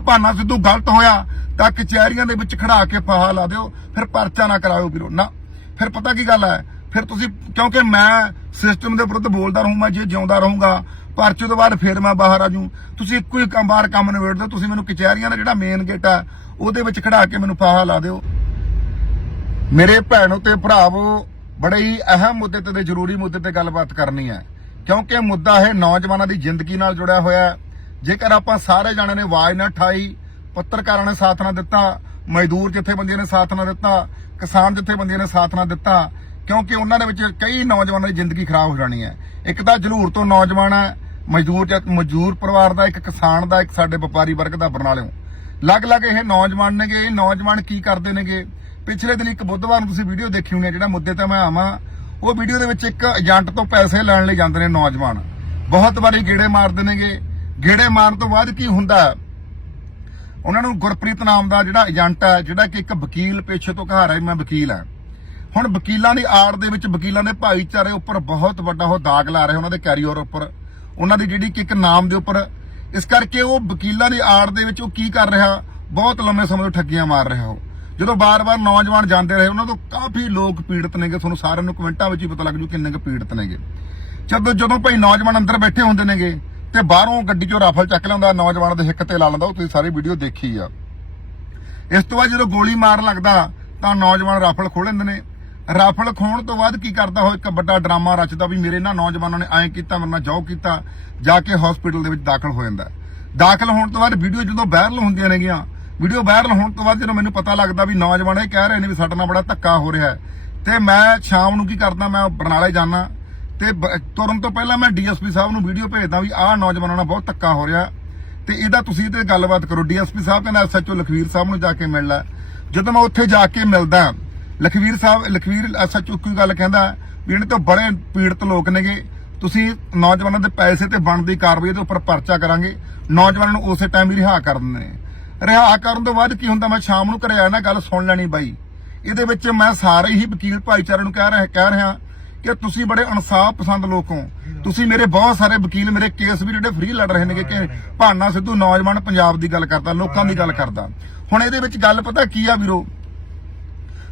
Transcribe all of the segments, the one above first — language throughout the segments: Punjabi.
ਭਾਨਾ ਸਿੱਧੂ ਗਲਤ ਹੋਇਆ, ਤਾਂ ਕਚਹਿਰੀਆਂ ਦੇ ਵਿੱਚ ਖੜਾ ਕੇ ਫਾਹਾ ਲਾ ਦਿਓ, ਫਿਰ ਪਰਚਾ ਨਾ ਕਰਾਇਓ ਵੀਰੋ। ਨਾ, ਫਿਰ ਪਤਾ ਕੀ ਗੱਲ ਹੈ? ਫਿਰ ਤੁਸੀਂ, ਕਿਉਂਕਿ ਮੈਂ ਸਿਸਟਮ ਦੇ ਵਿਰੁੱਧ ਬੋਲਦਾ ਰਹੂੰ ਜੇ ਜਿਉਂਦਾ ਰਹੂੰਗਾ, ਪਰਚੇ ਤੋਂ ਬਾਅਦ ਫਿਰ ਮੈਂ ਬਾਹਰ ਆ ਜੂ ਤੁਸੀਂ ਇੱਕੋ ਹੀ ਕੰਮ, ਬਾਹਰ ਕੰਮ ਨਿਬੇੜ ਦਿਓ, ਤੁਸੀਂ ਮੈਨੂੰ ਕਚਹਿਰੀਆਂ ਦਾ ਜਿਹੜਾ ਮੇਨ ਗੇਟ ਆ ਉਹਦੇ ਵਿੱਚ ਖੜਾ ਕੇ ਮੈਨੂੰ ਫਾਹਾ ਲਾ ਦਿਓ। ਮੇਰੇ ਭੈਣੋ ਤੇ ਭਰਾਵੋ, ਬੜੇ ਹੀ ਅਹਿਮ ਮੁੱਦੇ ਤੇ ਜ਼ਰੂਰੀ ਮੁੱਦੇ ਤੇ ਗੱਲਬਾਤ ਕਰਨੀ ਹੈ। ਕਿਉਂਕਿ ਮੁੱਦਾ ਇਹ ਨੌਜਵਾਨਾਂ ਦੀ ਜ਼ਿੰਦਗੀ ਨਾਲ ਜੁੜਿਆ ਹੋਇਆ ਹੈ। ਜੇਕਰ ਆਪਾਂ ਸਾਰੇ ਜਾਣੇ ਨੇ ਆਵਾਜ਼ ਨਾ ਠਾਈ, ਪੱਤਰਕਾਰਾਂ ਨੇ ਸਾਥ ਨਾ ਦਿੱਤਾ, ਮਜ਼ਦੂਰ ਜਥੇਬੰਦੀਆਂ ਨੇ ਸਾਥ ਨਾ ਦਿੱਤਾ, ਕਿਸਾਨ ਜਥੇਬੰਦੀਆਂ ਨੇ ਸਾਥ ਨਾ ਦਿੱਤਾ, ਕਿਉਂਕਿ ਉਹਨਾਂ ਦੇ ਵਿੱਚ ਕਈ ਨੌਜਵਾਨਾਂ ਦੀ ਜ਼ਿੰਦਗੀ ਖਰਾਬ ਹੋ ਜਾਣੀ ਹੈ। ਇੱਕ ਤਾਂ ਜਲੂਰ ਤੋਂ ਨੌਜਵਾਨ ਹੈ, ਮਜ਼ਦੂਰ ਜਤ ਮਜ਼ਦੂਰ ਪਰਿਵਾਰ ਦਾ ਇੱਕ ਕਿਸਾਨ ਦਾ, ਇੱਕ ਸਾਡੇ ਵਪਾਰੀ ਵਰਗ ਦਾ ਬਰਨਾਲਿਓ। ਲੱਗ-ਲੱਗ ਇਹ ਨੌਜਵਾਨ ਨੇਗੇ, ਇਹ ਨੌਜਵਾਨ ਕੀ ਕਰਦੇ ਨੇਗੇ? ਪਿਛਲੇ ਦਿਨ ਇੱਕ ਬੁੱਧਵਾਰ ਨੂੰ ਤੁਸੀਂ ਵੀਡੀਓ ਦੇਖੀ ਹੋਣੀ ਜਿਹੜਾ ਮੁੱਦੇ ਤੇ ਮੈਂ ਆਵਾਂ, ਉਹ ਵੀਡੀਓ ਦੇ ਵਿੱਚ ਇੱਕ ਏਜੰਟ ਤੋਂ ਪੈਸੇ ਲੈਣ ਲਈ ਜਾਂਦੇ ਨੇ ਨੌਜਵਾਨ। ਬਹੁਤ ਵਾਰੀ ਗੇੜੇ ਮਾਰਦੇ ਨੇਗੇ ਗੇੜੇ ਮਾਰਨ ਤੋਂ ਬਾਅਦ ਕੀ ਹੁੰਦਾ? ਉਹਨਾਂ ਨੂੰ ਗੁਰਪ੍ਰੀਤ ਨਾਮ ਦਾ ਜਿਹੜਾ ਏਜੰਟ ਹੈ, ਜਿਹੜਾ ਕਿ ਇੱਕ ਵਕੀਲ ਪੇਸ਼ੇ ਤੋਂ ਕਹਾ ਹੈ ਮੈਂ ਵਕੀਲ ਹਾਂ। ਹੁਣ ਵਕੀਲਾਂ ਦੀ ਆੜ ਦੇ ਵਿੱਚ ਵਕੀਲਾਂ ਦੇ ਭਾਈਚਾਰੇ ਉੱਪਰ ਬਹੁਤ ਵੱਡਾ ਉਹ ਦਾਗ ਲਾ ਰਹੇ ਉਹਨਾਂ ਦੇ ਕੈਰੀਅਰ ਉੱਪਰ। ਉਹਨਾਂ ਦੀ ਜਿਹੜੀ ਕਿ ਇੱਕ ਨਾਮ ਦੇ ਉੱਪਰ, ਇਸ ਕਰਕੇ ਉਹ ਵਕੀਲਾਂ ਦੀ ਆੜ ਦੇ ਵਿੱਚ ਉਹ ਕੀ ਕਰ ਰਿਹਾ? ਬਹੁਤ ਲੰਮੇ ਸਮੇਂ ਤੋਂ ਠੱਗੀਆਂ ਮਾਰ ਰਿਹਾ ਉਹ। ਜਦੋਂ ਬਾਰ-ਬਾਰ ਨੌਜਵਾਨ ਜਾਂਦੇ ਰਹੇ, ਉਹਨਾਂ ਤੋਂ ਕਾਫੀ ਲੋਕ ਪੀੜਤ ਨੇਗੇ, ਤੁਹਾਨੂੰ ਸਾਰਿਆਂ ਨੂੰ ਕਮੈਂਟਾਂ ਵਿੱਚ ਹੀ ਪਤਾ ਲੱਗ ਜੂ ਕਿੰਨੇ ਕੁ ਪੀੜਤ ਨੇਗੇ। ਜਦੋਂ ਜਦੋਂ ਭਾਈ ਨੌਜਵਾਨ ਅੰਦਰ ਬੈਠੇ ਹੁੰਦੇ ਨੇਗੇ ਤੇ ਬਾਹਰੋਂ ਗੱਡੀ ਚੋਂ ਰਾਫਲ ਚੱਕ ਲੈਂਦਾ ਨੌਜਵਾਨ ਦੇ ਹਿੱਕ ਤੇ ਲਾ ਲੈਂਦਾ, ਉਹ ਤੁਸੀਂ ਸਾਰੀ ਵੀਡੀਓ ਦੇਖੀ ਆ। ਇਸ ਤੋਂ ਬਾਅਦ ਜਦੋਂ ਗੋਲੀ ਮਾਰਨ ਲੱਗਦਾ, ਤਾਂ ਨੌਜਵਾਨ ਰਾਫਲ ਖੋਲ ਲੈਂਦੇ ਨੇ। ਰਾਫਲ ਖੋਣ ਤੋਂ ਬਾਅਦ ਕੀ ਕਰਦਾ ਉਹ ਇੱਕ ਵੱਡਾ ਡਰਾਮਾ ਰਚਦਾ ਵੀ ਮੇਰੇ ਨਾਲ ਨੌਜਵਾਨਾਂ ਨੇ ਐਂ ਕੀਤਾ, ਮੇਰੇ ਨਾਲ ਜਾਓ ਕੀਤਾ, ਜਾ ਕੇ ਹਸਪੀਟਲ ਦੇ ਵਿੱਚ ਦਾਖਲ ਹੋ ਜਾਂਦਾ। ਦਾਖਲ ਹੋਣ ਤੋਂ ਬਾਅਦ ਵੀਡੀਓ ਜਦੋਂ ਵਾਇਰਲ ਹੁੰਦੀਆਂ ਨੇਗੀਆਂ ਵੀਡੀਓ ਵਾਇਰਲ ਹੋਣ ਤੋਂ ਬਾਅਦ ਜਦੋਂ ਮੈਨੂੰ ਪਤਾ ਲੱਗਦਾ ਵੀ ਨੌਜਵਾਨ ਇਹ ਕਹਿ ਰਹੇ ਨੇ ਵੀ ਸਾਡੇ ਨਾਲ ਬੜਾ ਧੱਕਾ ਹੋ ਰਿਹਾ ਹੈ, ਤੇ ਮੈਂ ਸ਼ਾਮ ਨੂੰ ਕੀ ਕਰਦਾ, ਮੈਂ ਬਰਨਾਲੇ ਜਾਣਾ ਤੇ ਬ- ਤੁਰਨ ਤੋਂ ਪਹਿਲਾਂ ਮੈਂ ਡੀਐਸਪੀ ਸਾਹਿਬ ਨੂੰ ਵੀਡੀਓ ਭੇਜਦਾ ਵੀ ਆਹ ਨੌਜਵਾਨਾਂ ਨਾਲ ਬਹੁਤ ਧੱਕਾ ਹੋ ਰਿਹਾ। ਤੇ ਇਹਦਾ ਤੁਸੀਂ ਤੇ ਗੱਲਬਾਤ ਕਰੋ। ਡੀਐਸਪੀ ਸਾਹਿਬ ਕਹਿੰਦਾ ਐਸਐਚਓ ਲਖਵੀਰ ਸਾਹਿਬ ਨੂੰ ਜਾ ਕੇ ਮਿਲ ਲੈ। ਜਦੋਂ ਮੈਂ ਉੱਥੇ ਜਾ ਕੇ ਮਿਲਦਾ, ਲਖਵੀਰ ਸਾਹਿਬ, ਲਖਵੀਰ ਐਸਐਚਓ ਕੀ ਗੱਲ ਕਹਿੰਦਾ ਵੀ ਇਹਨਾਂ ਤੋਂ ਬੜੇ ਪੀੜਤ ਲੋਕ ਨੇਗੇ। ਤੁਸੀਂ ਨੌਜਵਾਨਾਂ ਦੇ ਪੈਸੇ ਤੇ ਬਣਦੀ ਕਾਰਵਾਈ ਦੇ ਉੱਪਰ ਪਰਚਾ ਕਰਾਂਗੇ। ਨੌਜਵਾਨਾਂ ਨੂੰ ਉਸੇ ਟਾਈਮ ਹੀ ਰਿਹਾ ਕਰ ਦਿੰਦੇ ਨੇ। ਰਿਹਾ ਕਰਨ ਤੋਂ ਬਾਅਦ ਕੀ ਹੁੰਦਾ? ਮੈਂ ਸ਼ਾਮ ਨੂੰ ਘਰੇ ਆਇਆ ਨਾ ਗੱਲ ਸੁਣ ਲੈਣੀ ਬਾਈ। ਇਹਦੇ ਵਿੱਚ ਮੈਂ ਸਾਰੇ ਹੀ ਵਕੀਲ ਭਾਈਚਾਰੇ ਨੂੰ ਕਹਿ ਰਿਹਾ ਕਹਿ ਰਿਹਾ ਕਿ ਤੁਸੀਂ ਬੜੇ ਇਨਸਾਫ ਪਸੰਦ ਲੋਕ ਹੋ। ਤੁਸੀਂ ਮੇਰੇ ਬਹੁਤ ਸਾਰੇ ਵਕੀਲ, ਮੇਰੇ ਕੇਸ ਵੀ ਜਿਹੜੇ ਫ੍ਰੀ ਲੜ ਰਹੇ ਨੇਗੇ ਕਿ ਭਾਨਾ ਸਿੱਧੂ ਨੌਜਵਾਨ ਪੰਜਾਬ ਦੀ ਗੱਲ ਕਰਦਾ, ਲੋਕਾਂ ਦੀ ਗੱਲ ਕਰਦਾ। ਹੁਣ ਇਹਦੇ ਵਿੱਚ ਗੱਲ ਪਤਾ ਕੀ ਆ ਵੀਰੋ?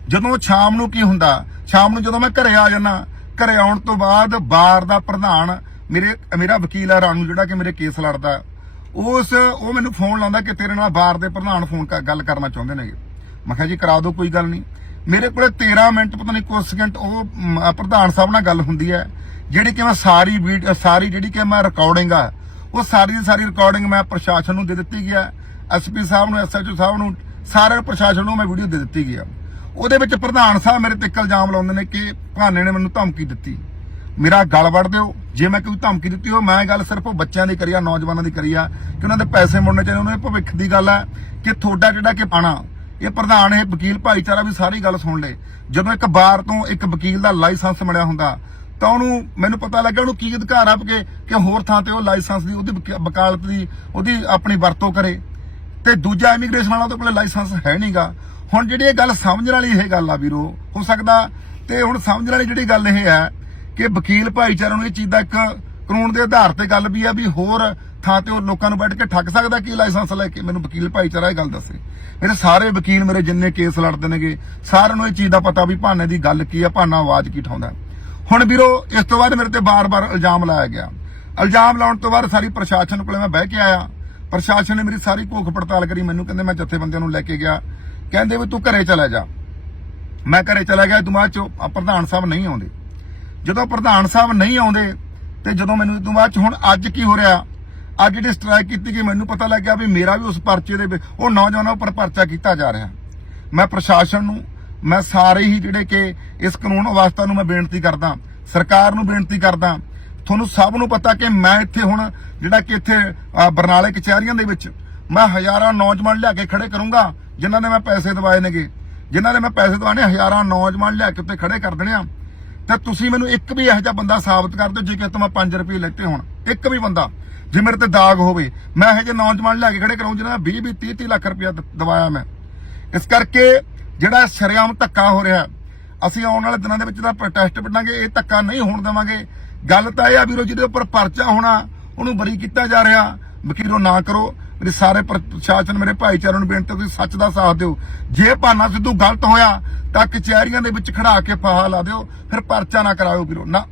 ਜਦੋਂ ਸ਼ਾਮ ਨੂੰ ਕੀ ਹੁੰਦਾ? ਸ਼ਾਮ ਨੂੰ ਜਦੋਂ ਮੈਂ ਘਰੇ ਆ ਜਾਣਾ ਘਰੇ ਆਉਣ ਤੋਂ ਬਾਅਦ ਬਾਰ ਦਾ ਪ੍ਰਧਾਨ ਮੇਰੇ, ਮੇਰਾ ਵਕੀਲ ਆ ਰਾਣੂ ਜਿਹੜਾ ਕਿ ਮੇਰੇ ਕੇਸ ਲੜਦਾ। ਉਸ, ਉਹ ਮੈਨੂੰ ਫੋਨ ਲਾਉਂਦਾ ਕਿ ਤੇਰੇ ਨਾਲ ਬਾਰ ਦੇ ਪ੍ਰਧਾਨ ਫੋਨ ਕਰ, ਗੱਲ ਕਰਨਾ ਚਾਹੁੰਦੇ ਨੇਗੇ। ਮੈਂ ਕਿਹਾ ਜੀ ਕਰਾ ਦਿਓ, ਕੋਈ ਗੱਲ ਨਹੀਂ। ਮੇਰੇ ਕੋਲੇ 13 ਮਿੰਟ, ਪਤਾ ਨਹੀਂ ਕੁਝ ਸਕਿੰਟ ਉਹ ਪ੍ਰਧਾਨ ਸਾਹਿਬ ਨਾਲ ਗੱਲ ਹੁੰਦੀ ਹੈ, ਜਿਹੜੀ ਕਿ ਮੈਂ ਸਾਰੀ ਵੀਡੀਓ ਸਾਰੀ ਜਿਹੜੀ ਕਿ ਮੈਂ ਰਿਕਾਰਡਿੰਗ ਆ, ਉਹ ਸਾਰੀ ਦੀ ਸਾਰੀ ਰਿਕਾਰਡਿੰਗ ਮੈਂ ਪ੍ਰਸ਼ਾਸਨ ਨੂੰ ਦੇ ਦਿੱਤੀ ਗਿਆ ਐਸਪੀ ਸਾਹਿਬ ਨੂੰ ਐਸਐਚਓ ਸਾਹਿਬ ਨੂੰ ਸਾਰੇ ਪ੍ਰਸ਼ਾਸਨ ਨੂੰ ਮੈਂ ਵੀਡੀਓ ਦੇ ਦਿੱਤੀ ਗਿਆ ਉਹਦੇ ਵਿੱਚ ਪ੍ਰਧਾਨ ਸਾਹਿਬ ਮੇਰੇ ਤੇ ਇੱਕ ਇਲਜ਼ਾਮ ਲਾਉਂਦੇ ਨੇ ਕਿ ਭਾਨੇ ਨੇ ਮੈਨੂੰ ਧਮਕੀ ਦਿੱਤੀ। ਮੇਰਾ ਗਲ ਵੜ ਦਿਓ। ਜੇ ਮੈਂ ਕੋਈ ਧਮਕੀ ਦਿੱਤੀ ਹੋ ਮੈਂ ਗੱਲ ਸਿਰਫ ਬੱਚਿਆਂ ਦੀ ਕਰੀ ਆ, ਨੌਜਵਾਨਾਂ ਦੀ ਕਰੀ ਆ, ਕਿ ਉਹਨਾਂ ਦੇ ਪੈਸੇ ਮੁੜਨੇ ਚਾਹੀਦੇ, ਉਹਨਾਂ ਦੇ ਭਵਿੱਖ ਦੀ ਗੱਲ ਹੈ ਕਿ ਤੁਹਾਡਾ ਜਿਹੜਾ ਕਿ ਪਾਣਾ ਇਹ ਪ੍ਰਧਾਨ, ਇਹ ਵਕੀਲ ਭਾਈਚਾਰਾ ਵੀ ਸਾਰੀ ਗੱਲ ਸੁਣ ਲੇ। ਜਦੋਂ ਇੱਕ ਬਾਰ ਤੋਂ ਇੱਕ ਵਕੀਲ ਦਾ ਲਾਇਸੈਂਸ ਮਿਲਿਆ ਹੁੰਦਾ, ਤਾਂ ਉਹਨੂੰ ਮੈਨੂੰ ਪਤਾ ਲੱਗਿਆ ਉਹਨੂੰ ਕੀ ਅਧਿਕਾਰ ਆ ਕਿ ਕਿ ਹੋਰ ਥਾਂ ਤੇ ਉਹ ਲਾਇਸੈਂਸ ਦੀ ਉਹਦੀ ਵਕਾਲਤ ਦੀ ਉਹਦੀ ਆਪਣੀ ਵਰਤੋਂ ਕਰੇ। ਤੇ ਦੂਜਾ ਇਮੀਗ੍ਰੇਸ਼ਨ ਵਾਲਾ ਉਹਦੇ ਕੋਲ ਲਾਇਸੈਂਸ ਹੈ ਨਹੀਂਗਾ ਹੁਣ ਜਿਹੜੀ ਇਹ ਗੱਲ ਸਮਝਣ ਵਾਲੀ ਇਹ ਗੱਲ ਆ ਵੀਰੋ, ਹੋ ਸਕਦਾ ਤੇ ਹੁਣ ਸਮਝਣ ਵਾਲੀ ਜਿਹੜੀ ਗੱਲ ਇਹ ਹੈ ਕਿ ਵਕੀਲ ਭਾਈਚਾਰੇ ਨੂੰ ਇਹ ਚੀਜ਼ ਦਾ ਇੱਕ ਕਾਨੂੰਨ ਦੇ ਆਧਾਰ ਤੇ ਗੱਲ ਵੀ ਆ ਵੀ ਹੋਰ ਥਾਂ ਤੇ ਉਹ ਲੋਕਾਂ ਨੂੰ ਬੈਠ ਕੇ ਠੱਗ ਸਕਦਾ ਕੀ ਲਾਇਸੈਂਸ ਲੈ ਕੇ? ਮੈਨੂੰ ਵਕੀਲ ਭਾਈਚਾਰਾ ਇਹ ਗੱਲ ਦੱਸੇ। ਮੇਰੇ ਸਾਰੇ ਵਕੀਲ ਮੇਰੇ ਜਿੰਨੇ ਕੇਸ ਲੜਦੇ ਨੇਗੇ, ਸਾਰਿਆਂ ਨੂੰ ਇਹ ਚੀਜ਼ ਦਾ ਪਤਾ ਵੀ ਭਾਨੇ ਦੀ ਗੱਲ ਕੀ ਆ, ਭਾਨਾ ਆਵਾਜ਼ ਕੀ ਠਾਉਂਦਾ ਹੁਣ ਵੀਰੋ, ਇਸ ਤੋਂ ਬਾਅਦ ਮੇਰੇ ਤੇ ਬਾਰ-ਬਾਰ ਇਲਜ਼ਾਮ ਲਾਇਆ ਗਿਆ। ਇਲਜ਼ਾਮ ਲਾਉਣ ਤੋਂ ਬਾਅਦ ਸਾਰੀ ਪ੍ਰਸ਼ਾਸਨ ਕੋਲੇ ਮੈਂ ਬਹਿ ਕੇ ਆਇਆ। ਪ੍ਰਸ਼ਾਸਨ ਨੇ ਮੇਰੀ ਸਾਰੀ ਭੁੱਖ ਪੜਤਾਲ ਕਰੀ। ਮੈਨੂੰ ਕਹਿੰਦੇ, ਮੈਂ ਜਥੇਬੰਦੀਆਂ ਨੂੰ ਲੈ ਕੇ ਗਿਆ। ਕਹਿੰਦੇ ਵੀ ਤੂੰ ਘਰੇ ਚਲਾ ਜਾ। ਮੈਂ ਘਰੇ ਚਲਾ ਗਿਆ ਤੋਂ ਬਾਅਦ ਚ ਪ੍ਰਧਾਨ ਸਾਹਿਬ ਨਹੀਂ ਆਉਂਦੇ। ਜਦੋਂ ਪ੍ਰਧਾਨ ਸਾਹਿਬ ਨਹੀਂ ਆਉਂਦੇ, ਤੇ ਜਦੋਂ ਮੈਨੂੰ ਇਹ ਤੋਂ ਬਾਅਦ ਚ ਹੁਣ ਅੱਜ ਕੀ ਹੋ ਰਿਹਾ? ਅੱਜ ਜਿਹੜੀ ਸਟ੍ਰਾਈਕ ਕੀਤੀ ਗਈ, ਮੈਨੂੰ ਪਤਾ ਲੱਗਿਆ ਵੀ ਮੇਰਾ ਵੀ ਉਸ ਪਰਚੇ ਦੇ ਵਿੱਚ, ਉਹ ਨੌਜਵਾਨਾਂ ਉੱਪਰ ਪਰਚਾ ਕੀਤਾ ਜਾ ਰਿਹਾ। ਮੈਂ ਪ੍ਰਸ਼ਾਸਨ ਨੂੰ, ਮੈਂ ਸਾਰੇ ਹੀ ਜਿਹੜੇ ਕਿ ਇਸ ਕਾਨੂੰਨ ਅਵਸਥਾ ਨੂੰ ਮੈਂ ਬੇਨਤੀ ਕਰਦਾ, ਸਰਕਾਰ ਨੂੰ ਬੇਨਤੀ ਕਰਦਾ, ਤੁਹਾਨੂੰ ਸਭ ਨੂੰ ਪਤਾ ਕਿ ਮੈਂ ਇੱਥੇ ਹੁਣ ਜਿਹੜਾ ਕਿ ਇੱਥੇ ਬਰਨਾਲੇ ਕਚਹਿਰੀਆਂ ਦੇ ਵਿੱਚ ਮੈਂ ਹਜ਼ਾਰਾਂ ਨੌਜਵਾਨ ਲਿਆ ਕੇ ਖੜੇ ਕਰੂੰਗਾ, ਜਿਨ੍ਹਾਂ ਨੇ ਮੈਂ ਪੈਸੇ ਦਵਾਏ ਨੇਗੇ। ਜਿਨ੍ਹਾਂ ਨੇ ਮੈਂ ਪੈਸੇ ਦਵਾਣੇ ਹਜ਼ਾਰਾਂ ਨੌਜਵਾਨ ਲਿਆ ਕੇ ਉੱਤੇ ਖੜੇ ਕਰ ਦੇਣੇ ਆ। ਤੇ ਤੁਸੀਂ ਮੈਨੂੰ ਇੱਕ ਵੀ ਇਹੋ ਜਿਹਾ ਬੰਦਾ ਸਾਬਤ ਕਰ ਦਿਓ, ਜੇ ਕਿ ਤੋਂ ਮੈਂ 5 ਰੁਪਏ ਲੈਤੇ ਹੋਣ। ਇੱਕ ਵੀ ਬੰਦਾ। ਜੇ ਮੇਰੇ ਤੇ ਦਾਗ ਹੋਵੇ। ਮੈਂ ਇਹੋ ਜਿਹੇ ਨੌਜਵਾਨ ਲਿਆ ਕੇ ਖੜੇ ਕਰਾਉਂ ਜਿਹਨਾਂ 20 20 30 30 ਲੱਖ ਰੁਪਇਆ ਦਵਾਇਆ ਮੈਂ। ਇਸ ਕਰਕੇ ਜਿਹੜਾ ਸ਼ਰੇਆਮ ਧੱਕਾ ਹੋ ਰਿਹਾ, ਅਸੀਂ ਆਉਣ ਵਾਲੇ ਦਿਨਾਂ ਦੇ ਵਿੱਚ ਤਾਂ ਪ੍ਰੋਟੈਸਟ ਕੱਢਾਂਗੇ ਇਹ ਧੱਕਾ ਨਹੀਂ ਹੋਣ ਦੇਵਾਂਗੇ। ਗੱਲ ਤਾਂ ਇਹ ਆ ਵੀਰੋ, ਜਿਹਦੇ ਉੱਪਰ ਪਰਚਾ ਹੋਣਾ, ਉਹਨੂੰ ਬਰੀ ਕੀਤਾ ਜਾ ਰਿਹਾ। ਵਕੀਲੋ ਨਾ ਕਰੋ। ਮੇਰੇ ਸਾਰੇ ਪ੍ਰਸ਼ਾਸਨ, ਮੇਰੇ ਭਾਈਚਾਰੇ ਨੂੰ ਬੇਨਤੀ ਤੁਸੀਂ ਸੱਚ ਦਾ ਸਾਥ ਦਿਓ। ਜੇ ਭਾਨਾ ਸਿੱਧੂ ਗਲਤ ਹੋਇਆ, ਤਾਂ ਕਚਹਿਰੀਆਂ ਦੇ ਵਿੱਚ ਖੜਾ ਕੇ ਫਾਹਾ ਲਾ ਦਿਓ। ਫਿਰ ਪਰਚਾ ਨਾ ਕਰਾਇਓ ਵੀਰੋ। ਨਾ।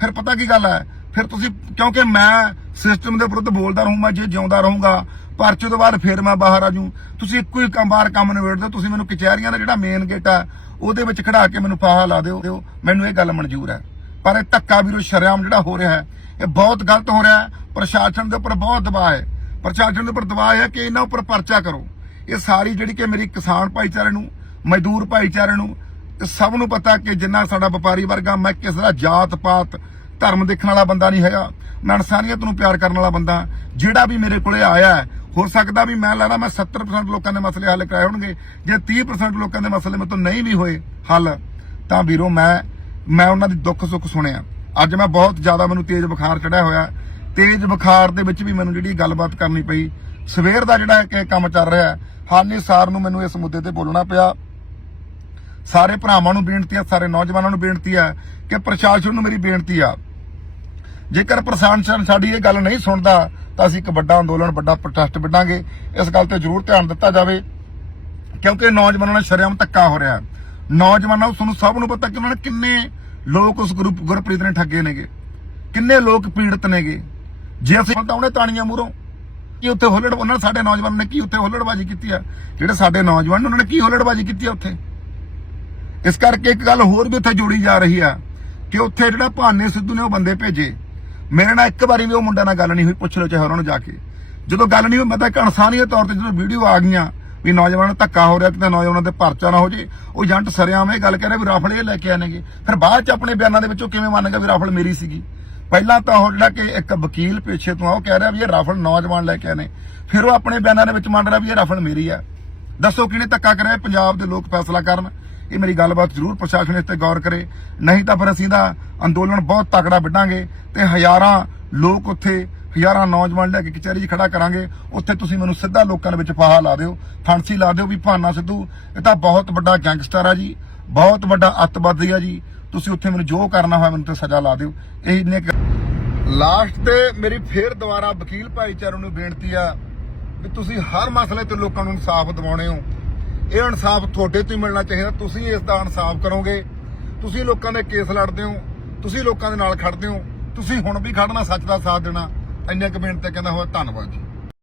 ਫਿਰ ਪਤਾ ਕੀ ਗੱਲ ਹੈ? ਫਿਰ ਤੁਸੀਂ, ਕਿਉਂਕਿ ਮੈਂ ਸਿਸਟਮ ਦੇ ਵਿਰੁੱਧ ਬੋਲਦਾ ਰਹੂੰਗਾ ਜੇ ਜਿਉਂਦਾ ਰਹੂੰਗਾ, ਪਰਚੇ ਤੋਂ ਬਾਅਦ ਫਿਰ ਮੈਂ ਬਾਹਰ ਆ ਜੂ ਤੁਸੀਂ ਇੱਕੋ ਹੀ ਕੰਮ, ਬਾਹਰ ਕੰਮ ਨਿਬੇੜ ਦਿਓ, ਤੁਸੀਂ ਮੈਨੂੰ ਕਚਹਿਰੀਆਂ ਦਾ ਜਿਹੜਾ ਮੇਨ ਗੇਟ ਹੈ ਉਹਦੇ ਵਿੱਚ ਖੜਾ ਕੇ ਮੈਨੂੰ ਫਾਹਾ ਲਾ ਦਿਓ ਦਿਓ। ਮੈਨੂੰ ਇਹ ਗੱਲ ਮਨਜ਼ੂਰ ਹੈ। ਪਰ ਇਹ ਧੱਕਾ ਵੀਰੋ, ਸ਼ਰੇਆਮ ਜਿਹੜਾ ਹੋ ਰਿਹਾ ਹੈ, ਇਹ ਬਹੁਤ ਗਲਤ ਹੋ ਰਿਹਾ ਹੈ, ਪ੍ਰਸ਼ਾਸਨ ਦੇ ਉੱਪਰ ਬਹੁਤ ਦਬਾਅ ਹੈ। ਪ੍ਰਸ਼ਾਸਨ ਦੇ ਉੱਪਰ ਦਬਾਅ ਹੈ ਕਿ ਇਹਨਾਂ ਉੱਪਰ ਪਰਚਾ ਕਰੋ। ਇਹ ਸਾਰੀ ਜਿਹੜੀ ਕਿ ਮੇਰੀ ਕਿਸਾਨ ਭਾਈਚਾਰੇ ਨੂੰ, ਮਜ਼ਦੂਰ ਭਾਈਚਾਰੇ ਨੂੰ ਤੇ ਸਭ ਨੂੰ ਪਤਾ ਕਿ ਜਿੰਨਾ ਸਾਡਾ ਵਪਾਰੀ ਵਰਗਾ, ਮੈਂ ਕਿਸੇ ਦਾ ਜਾਤ ਪਾਤ ਧਰਮ ਦੇਖਣ ਵਾਲਾ ਬੰਦਾ ਨਹੀਂ ਹੈਗਾ ਮੈਂ ਇਨਸਾਨੀਅਤ ਨੂੰ ਪਿਆਰ ਕਰਨ ਵਾਲਾ ਬੰਦਾ, ਜਿਹੜਾ ਵੀ ਮੇਰੇ ਕੋਲੇ ਆਇਆ ਹੋ ਸਕਦਾ ਵੀ ਮੈਂ ਲੱਗਦਾ ਮੈਂ 70% ਲੋਕਾਂ ਦੇ ਮਸਲੇ ਹੱਲ ਕਰਾਏ ਹੋਣਗੇ, ਜੇ 30% ਲੋਕਾਂ ਦੇ ਮਸਲੇ ਮੇਰੇ ਤੋਂ ਨਹੀਂ ਵੀ ਹੋਏ ਹੱਲ, ਤਾਂ ਵੀਰੋ ਮੈਂ ਮੈਂ ਉਹਨਾਂ ਦੀ ਦੁੱਖ ਸੁੱਖ ਸੁਣਿਆ। ਅੱਜ ਮੈਂ ਬਹੁਤ ਜ਼ਿਆਦਾ ਮੈਨੂੰ ਤੇਜ਼ ਬੁਖਾਰ ਚੜਿਆ ਹੋਇਆ। ਤੇਜ਼ ਬੁਖਾਰ ਦੇ ਵਿੱਚ ਵੀ ਮੈਨੂੰ ਜਿਹੜੀ ਗੱਲਬਾਤ ਕਰਨੀ ਪਈ, ਸਵੇਰ ਦਾ ਜਿਹੜਾ ਕਿ ਕੰਮ ਚੱਲ ਰਿਹਾ ਹੈ, ਹਾਨੀ ਸਾਰ ਨੂੰ ਮੈਨੂੰ ਇਸ ਮੁੱਦੇ ਤੇ ਬੋਲਣਾ ਪਿਆ। ਸਾਰੇ ਭਰਾਵਾਂ ਨੂੰ ਬੇਨਤੀ ਆ ਸਾਰੇ ਨੌਜਵਾਨਾਂ ਨੂੰ ਬੇਨਤੀ ਆ ਕਿ ਪ੍ਰਸ਼ਾਸਨ ਨੂੰ ਮੇਰੀ ਬੇਨਤੀ ਆ ਜੇਕਰ ਪ੍ਰਸ਼ਾਸਨ ਸਾਡੀ ਇਹ ਗੱਲ ਨਹੀਂ ਸੁਣਦਾ, ਤਾਂ ਅਸੀਂ ਇੱਕ ਵੱਡਾ ਅੰਦੋਲਨ, ਵੱਡਾ ਪ੍ਰੋਟੈਸਟ ਵਿੱਢਾਂਗੇ। ਇਸ ਗੱਲ ਤੇ ਜ਼ਰੂਰ ਧਿਆਨ ਦਿੱਤਾ ਜਾਵੇ, ਕਿਉਂਕਿ ਨੌਜਵਾਨਾਂ ਨਾਲ ਸ਼ਰਮ ਧੱਕਾ ਹੋ ਰਿਹਾ। ਨੌਜਵਾਨਾਂ ਨੂੰ ਤੁਹਾਨੂੰ ਸਭ ਨੂੰ ਪਤਾ ਕਿ ਉਹਨਾਂ ਨੇ ਕਿੰਨੇ ਲੋਕ ਉਸ ਗਰੁੱਪ, ਗੁਰਪ੍ਰੀਤ ਨੇ ਠੱਗੇ ਨੇਗੇ। ਕਿੰਨੇ ਲੋਕ ਪੀੜਤ ਨੇਗੇ। ਜੇ ਅਸੀਂ ਤਾਂ ਉਹਨੇ ਤਾਣੀਆਂ ਮੂਰੋਂ ਕੀ ਉੱਥੇ ਹੁੱਲੜ, ਉਹਨਾਂ ਸਾਡੇ ਨੌਜਵਾਨਾਂ ਨੇ ਕੀ ਉੱਥੇ ਹੋਲੜਬਾਜ਼ੀ ਕੀਤੀ ਆ? ਜਿਹੜੇ ਸਾਡੇ ਨੌਜਵਾਨ ਨੇ, ਉਹਨਾਂ ਨੇ ਕੀ ਹੋਲੜਬਾਜ਼ੀ ਕੀਤੀ ਆ ਉੱਥੇ? ਇਸ ਕਰਕੇ ਇੱਕ ਗੱਲ ਹੋਰ ਵੀ ਉੱਥੇ ਜੋੜੀ ਜਾ ਰਹੀ ਆ, ਕਿ ਉੱਥੇ ਜਿਹੜਾ ਭਾਨੇ ਸਿੱਧੂ ਨੇ ਉਹ ਬੰਦੇ ਭੇਜੇ। ਮੇਰੇ ਨਾਲ ਇੱਕ ਵਾਰੀ ਵੀ ਉਹ ਮੁੰਡਾ ਨਾਲ ਗੱਲ ਨਹੀਂ ਹੋਈ, ਪੁੱਛ ਲਓ ਚਾਹੇ ਉਹਨਾਂ ਨੂੰ ਜਾ ਕੇ। ਜਦੋਂ ਗੱਲ ਨਹੀਂ ਹੋਈ, ਮੈਂ ਤਾਂ ਇੱਕ ਇਨਸਾਨੀਅਤ ਤੌਰ ਤੇ ਜਦੋਂ ਵੀਡੀਓ ਆ ਗਈਆਂ ਵੀ ਨੌਜਵਾਨਾਂ ਨੂੰ ਧੱਕਾ ਹੋ ਰਿਹਾ ਕਿਤੇ ਨੌਜਵਾਨਾਂ ਦੇ ਪਰਚਾ ਨਾ ਹੋ ਜੇ, ਉਹ ਏਜੰਟ ਸਰਿਆਮ ਇਹ ਗੱਲ ਕਹਿ ਰਿਹਾ ਵੀ ਰਾਫਲ ਇਹ ਲੈ ਕੇ ਆਣਗੇ। ਫਿਰ ਬਾਅਦ ਚ ਆਪਣੇ ਬਿਆਨਾਂ ਦੇ ਵਿੱਚੋਂ ਕਿਵੇਂ ਮੰਨ ਗਿਆ ਵੀ ਰਾਫਲ ਮੇਰੀ ਸੀਗੀ? ਪਹਿਲਾਂ ਤਾਂ ਉਹ ਜਿਹੜਾ ਕਿ ਇੱਕ ਵਕੀਲ ਪੇਸ਼ੇ ਤੋਂ ਆ, ਉਹ ਕਹਿ ਰਿਹਾ ਵੀ ਇਹ ਰਾਫਲ ਨੌਜਵਾਨ ਲੈ ਕੇ ਆਨੇ ਫਿਰ ਉਹ ਆਪਣੇ ਬਿਆਨਾਂ ਦੇ ਵਿੱਚ ਮੰਨ ਰਿਹਾ ਵੀ ਇਹ ਰਾਫਲ ਮੇਰੀ ਆ। ਦੱਸੋ ਕਿਹਨੇ ਧੱਕਾ ਕਰਿਆ, ਪੰਜਾਬ ਦੇ ਲੋਕ ਫੈਸਲਾ ਕਰਨ। ਇਹ ਮੇਰੀ ਗੱਲਬਾਤ ਜ਼ਰੂਰ ਪ੍ਰਸ਼ਾਸਨ ਇਸ ਤੇ ਗੌਰ ਕਰੇ। ਨਹੀਂ ਤਾਂ ਫਿਰ ਅਸੀਂ ਦਾ ਅੰਦੋਲਨ ਬਹੁਤ ਤਕੜਾ ਵਿੱਢਾਂਗੇ ਤੇ ਹਜ਼ਾਰਾਂ ਲੋਕ ਉੱਥੇ, ਹਜ਼ਾਰਾਂ ਨੌਜਵਾਨ ਲੈ ਕੇ ਕਚਹਿਰੀ 'ਚ ਖੜਾ ਕਰਾਂਗੇ। ਉੱਥੇ ਤੁਸੀਂ ਮੈਨੂੰ ਸਿੱਧਾ ਲੋਕਾਂ ਦੇ ਵਿੱਚ ਫਾਹਾ ਲਾ ਦਿਓ, ਫਾਂਸੀ ਲਾ ਦਿਓ ਵੀ ਭਾਨਾ ਸਿੱਧੂ। ਇਹ ਤਾਂ ਬਹੁਤ ਵੱਡਾ ਗੈਂਗਸਟਰ ਆ ਜੀ, ਬਹੁਤ ਵੱਡਾ ਅੱਤਵਾਦੀ ਆ ਜੀ। ਤੁਸੀਂ ਉੱਥੇ ਮੈਨੂੰ ਜੋ ਕਰਨਾ ਹੋਇਆ ਮੈਨੂੰ ਤੇ ਸਜ਼ਾ ਲਾ ਦਿਓ। ਇਹ ਇੰਨੇ ਲਾਸਟ ਤੇ ਮੇਰੀ ਫੇਰ ਦੁਬਾਰਾ ਵਕੀਲ ਭਾਈਚਾਰੇ ਨੂੰ ਬੇਨਤੀ ਆ ਵੀ ਤੁਸੀਂ ਹਰ ਮਸਲੇ ਤੇ ਲੋਕਾਂ ਨੂੰ ਇਨਸਾਫ ਦਿਵਾਉਣੇ ਹੋ। ਇਹ ਇਨਸਾਫ ਤੁਹਾਡੇ ਤੋਂ ਹੀ ਮਿਲਣਾ ਚਾਹੀਦਾ। ਤੁਸੀਂ ਇਸ ਦਾ ਇਨਸਾਫ ਕਰੋਗੇ। ਤੁਸੀਂ ਲੋਕਾਂ ਦੇ ਕੇਸ ਲੜਦੇ ਹੋ। ਤੁਸੀਂ ਲੋਕਾਂ ਦੇ ਨਾਲ ਖੜਦੇ ਹੋ। ਤੁਸੀਂ ਹੁਣ ਵੀ ਖੜਨਾ, ਸੱਚ ਦਾ ਸਾਥ ਦੇਣਾ। ਇੰਨੇ ਕੁ ਮਿੰਟ ਤੇ ਕਹਿੰਦਾ ਹੋਇਆ, ਧੰਨਵਾਦ ਜੀ।